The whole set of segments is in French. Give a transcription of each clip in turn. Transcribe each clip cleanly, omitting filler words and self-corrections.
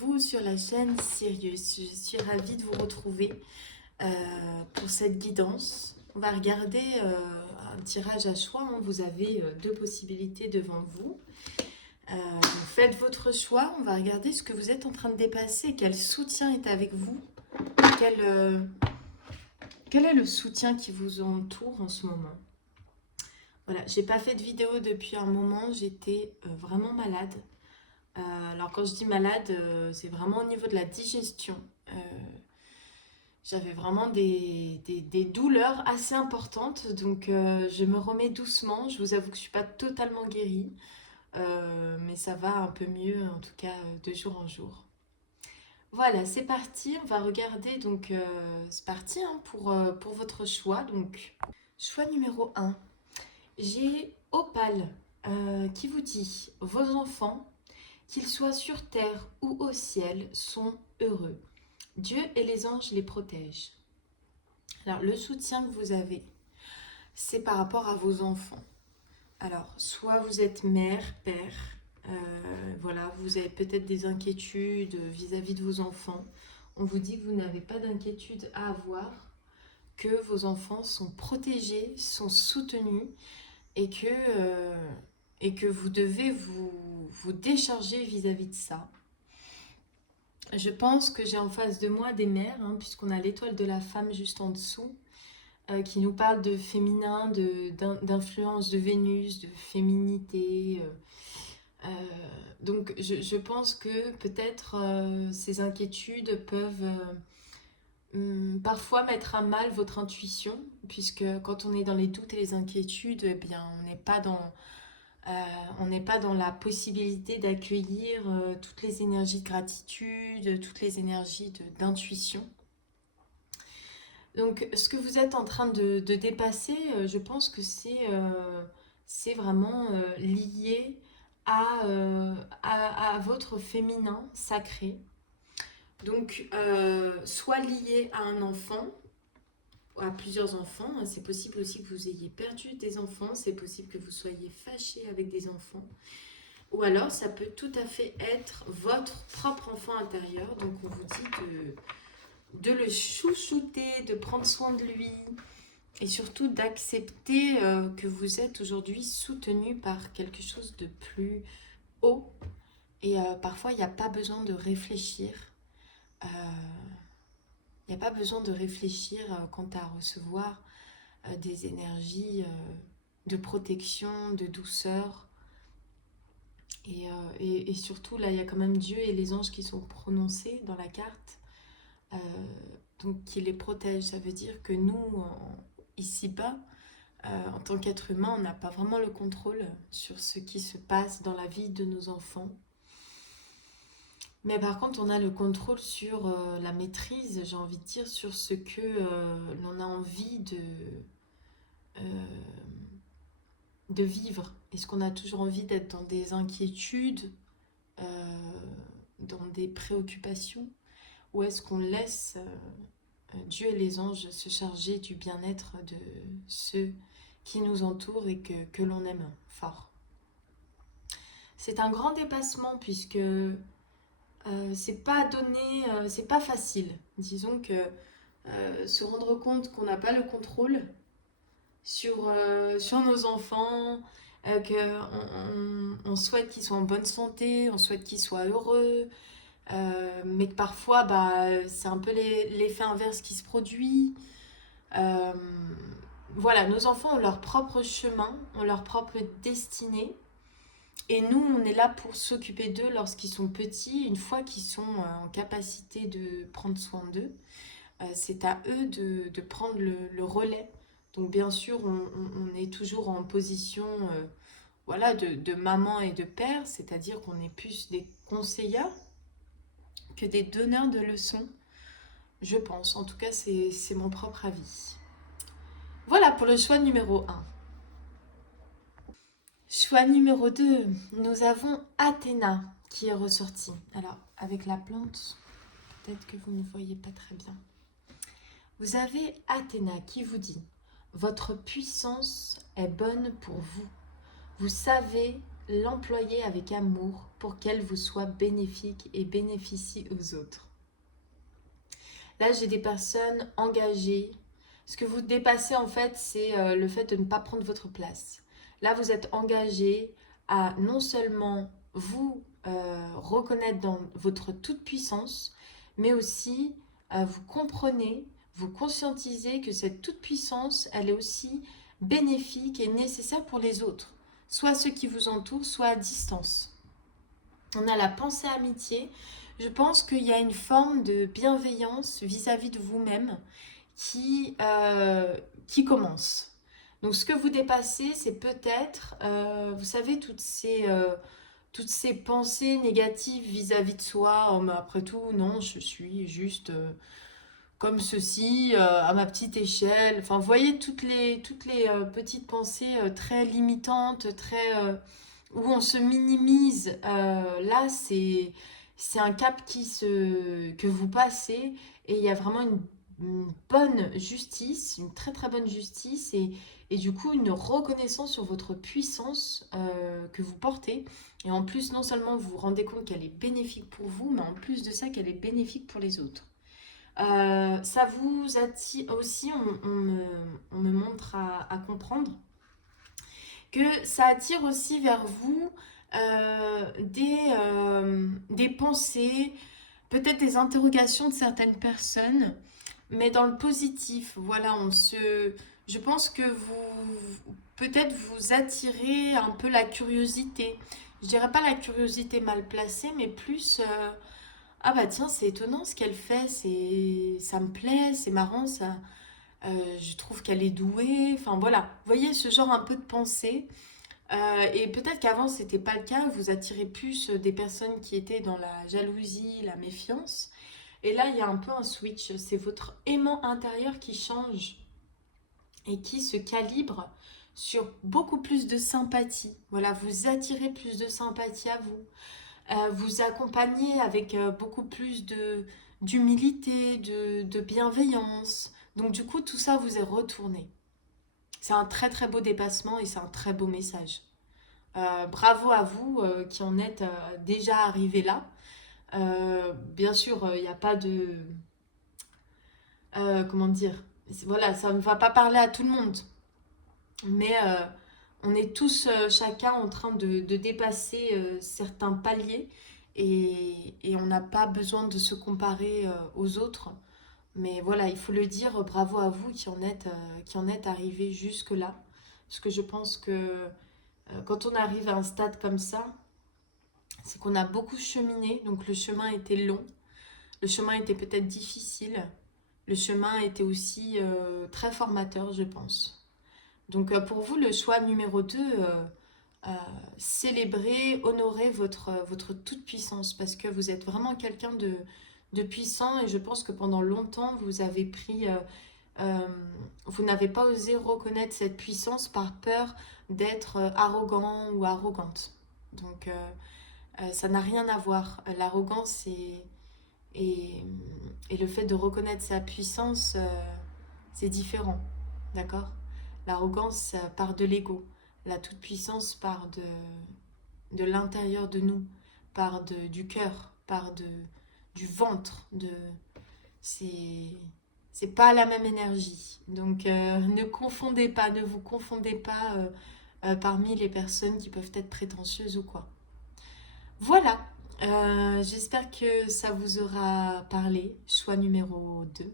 vous sur la chaîne Sirius. Je suis ravie de vous retrouver pour cette guidance. On va regarder un tirage à choix, hein. Vous avez deux possibilités devant vous. Faites votre choix. On va regarder ce que vous êtes en train de dépasser, quel soutien est avec vous, quel est le soutien qui vous entoure en ce moment. Voilà, j'ai pas fait de vidéo depuis un moment, j'étais vraiment malade. Alors quand je dis malade, c'est vraiment au niveau de la digestion. J'avais vraiment des douleurs assez importantes, donc je me remets doucement. Je vous avoue que je ne suis pas totalement guérie, mais ça va un peu mieux, en tout cas de jour en jour. Voilà, c'est parti, on va regarder, donc c'est parti hein, pour votre choix. Donc, choix numéro 1, j'ai Opale qui vous dit « Vos enfants, qu'ils soient sur terre ou au ciel, sont heureux. Dieu et les anges les protègent. » Alors, le soutien que vous avez, c'est par rapport à vos enfants. Alors, soit vous êtes mère, père, voilà, vous avez peut-être des inquiétudes vis-à-vis de vos enfants. On vous dit que vous n'avez pas d'inquiétude à avoir, que vos enfants sont protégés, sont soutenus et que vous devez vous décharger vis-à-vis de ça. Je pense que j'ai en face de moi des mères, hein, puisqu'on a l'étoile de la femme juste en dessous, qui nous parle de féminin, d'influence de Vénus, de féminité. Donc je pense que peut-être ces inquiétudes peuvent parfois mettre à mal votre intuition, puisque quand on est dans les doutes et les inquiétudes, eh bien, on n'est pas dans la possibilité d'accueillir toutes les énergies de gratitude, toutes les énergies d'intuition. Donc, ce que vous êtes en train de dépasser, je pense que c'est vraiment lié à votre féminin sacré. Donc, soit lié à un enfant, à plusieurs enfants. C'est possible aussi que vous ayez perdu des enfants, c'est possible que vous soyez fâché avec des enfants. Ou alors, ça peut tout à fait être votre propre enfant intérieur. Donc, on vous dit de le chouchouter, de prendre soin de lui et surtout d'accepter que vous êtes aujourd'hui soutenu par quelque chose de plus haut. Et parfois, il n'y a pas besoin de réfléchir. Il n'y a pas besoin de réfléchir quant à recevoir des énergies de protection, de douceur. Et surtout, là, il y a quand même Dieu et les anges qui sont prononcés dans la carte. Donc, qui les protègent. Ça veut dire que nous, ici-bas, en tant qu'être humain, on n'a pas vraiment le contrôle sur ce qui se passe dans la vie de nos enfants. Mais par contre, on a le contrôle sur la maîtrise, j'ai envie de dire, sur ce que l'on a envie de vivre. Est-ce qu'on a toujours envie d'être dans des inquiétudes, dans des préoccupations, ou est-ce qu'on laisse Dieu et les anges se charger du bien-être de ceux qui nous entourent et que l'on aime fort? C'est un grand dépassement puisque c'est pas donné, c'est pas facile. Disons que se rendre compte qu'on n'a pas le contrôle sur nos enfants, qu'on souhaite qu'ils soient en bonne santé, on souhaite qu'ils soient heureux, mais que parfois c'est un peu l'effet inverse qui se produit. Voilà, nos enfants ont leur propre chemin, ont leur propre destinée. Et nous, on est là pour s'occuper d'eux lorsqu'ils sont petits. Une fois qu'ils sont en capacité de prendre soin d'eux, c'est à eux de prendre le relais. Donc bien sûr, on est toujours en position voilà, de maman et de père, c'est-à-dire qu'on est plus des conseillers que des donneurs de leçons, je pense. En tout cas, c'est mon propre avis. Voilà pour le choix numéro 1. Choix numéro 2, nous avons Athéna qui est ressortie. Alors, avec la plante, peut-être que vous ne voyez pas très bien. Vous avez Athéna qui vous dit « Votre puissance est bonne pour vous. Vous savez l'employer avec amour pour qu'elle vous soit bénéfique et bénéficie aux autres. Là, j'ai des personnes engagées. Ce que vous dépassez, en fait, c'est le fait de ne pas prendre votre place. Là, vous êtes engagé à non seulement vous reconnaître dans votre toute-puissance, mais aussi vous comprenez, vous conscientisez que cette toute-puissance, elle est aussi bénéfique et nécessaire pour les autres, soit ceux qui vous entourent, soit à distance. On a la pensée amitié. Je pense qu'il y a une forme de bienveillance vis-à-vis de vous-même qui commence. Donc ce que vous dépassez, c'est peut-être, vous savez, toutes ces pensées négatives vis-à-vis de soi. Oh, mais après tout, non, je suis juste comme ceci, à ma petite échelle. Enfin, vous voyez toutes les petites pensées très limitantes, où on se minimise. Là, c'est un cap que vous passez et il y a vraiment une bonne justice, une très très bonne justice et du coup une reconnaissance sur votre puissance que vous portez. Et en plus, non seulement vous vous rendez compte qu'elle est bénéfique pour vous, mais en plus de ça, qu'elle est bénéfique pour les autres. Ça vous attire aussi, on me montre à comprendre que ça attire aussi vers vous des pensées, peut-être des interrogations de certaines personnes, mais dans le positif. Voilà, je pense que peut-être vous attirez un peu la curiosité. Je dirais pas la curiosité mal placée, mais plus ah bah tiens, c'est étonnant ce qu'elle fait, ça me plaît, c'est marrant, je trouve qu'elle est douée. Enfin voilà, vous voyez ce genre un peu de pensée. Et peut-être qu'avant c'était pas le cas, vous attirez plus des personnes qui étaient dans la jalousie, la méfiance. Et là il y a un peu un switch, c'est votre aimant intérieur qui change et qui se calibre sur beaucoup plus de sympathie. Voilà, vous attirez plus de sympathie à vous. Vous accompagnez avec beaucoup plus d'humilité, de bienveillance. Donc du coup, tout ça vous est retourné. C'est un très très beau dépassement et c'est un très beau message. Bravo à vous qui en êtes déjà arrivé là. Bien sûr, il n'y a pas de... comment dire? Voilà, ça ne va pas parler à tout le monde. Mais on est tous, chacun, en train de dépasser certains paliers et on n'a pas besoin de se comparer aux autres. Mais voilà, il faut le dire, bravo à vous qui en êtes arrivés jusque-là. Parce que je pense que quand on arrive à un stade comme ça, c'est qu'on a beaucoup cheminé, donc le chemin était long, le chemin était peut-être difficile, le chemin était aussi très formateur, je pense. Donc pour vous, le choix numéro 2, célébrer, honorer votre toute-puissance parce que vous êtes vraiment quelqu'un de puissant et je pense que pendant longtemps, vous avez vous n'avez pas osé reconnaître cette puissance par peur d'être arrogant ou arrogante. Donc ça n'a rien à voir. L'arrogance et, et le fait de reconnaître sa puissance, c'est différent. D'accord? L'arrogance part de l'ego. La toute-puissance part de l'intérieur de nous, part du cœur, part du ventre. C'est pas la même énergie. Donc ne confondez pas, ne vous confondez pas parmi les personnes qui peuvent être prétentieuses ou quoi. Voilà, j'espère que ça vous aura parlé. Choix numéro 2.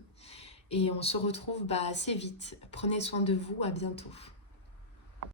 Et on se retrouve assez vite. Prenez soin de vous, à bientôt.